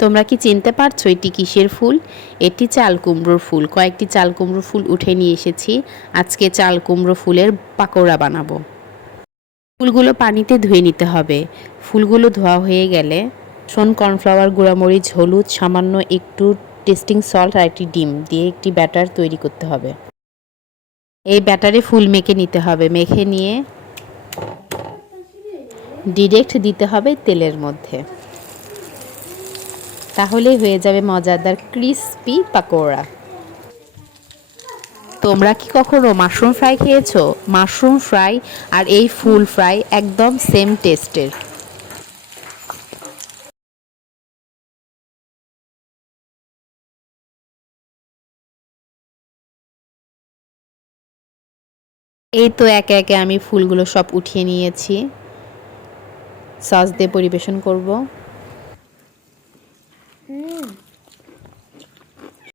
তোমরা কি চিনতে পারছো এটি কিসের ফুল? এটি চাল কুমড়োর ফুল। কয়েকটি চাল কুমড়োর ফুল উঠে নিয়ে এসেছি। আজকে চাল কুমড়ো ফুলের পাকোড়া বানাবো। ফুলগুলো পানিতে ধুয়ে নিতে হবে। ফুলগুলো ধোয়া হয়ে গেলে কর্নফ্লাওয়ার, গুঁড়ামরিচ, হলুদ, সামান্য একটু টেস্টিং সল্ট আর একটি ডিম দিয়ে একটি ব্যাটার তৈরি করতে হবে। এই ব্যাটারে ফুল মেখে নিতে হবে। মেখে নিয়ে ডিরেক্ট দিতে হবে তেলের মধ্যে। তাহলেই হয়ে যাবে মজাদার ক্রিসপি পাকোড়া। তোমরা কি কখনো মাশরুম ফ্রাই খেয়েছো? মাশরুম ফ্রাই আর এই ফুল ফ্রাই একদম সেম টেস্টের। এই তো একে একে আমি ফুলগুলো সব উঠিয়ে নিয়েছি। সস দিয়ে পরিবেশন করব।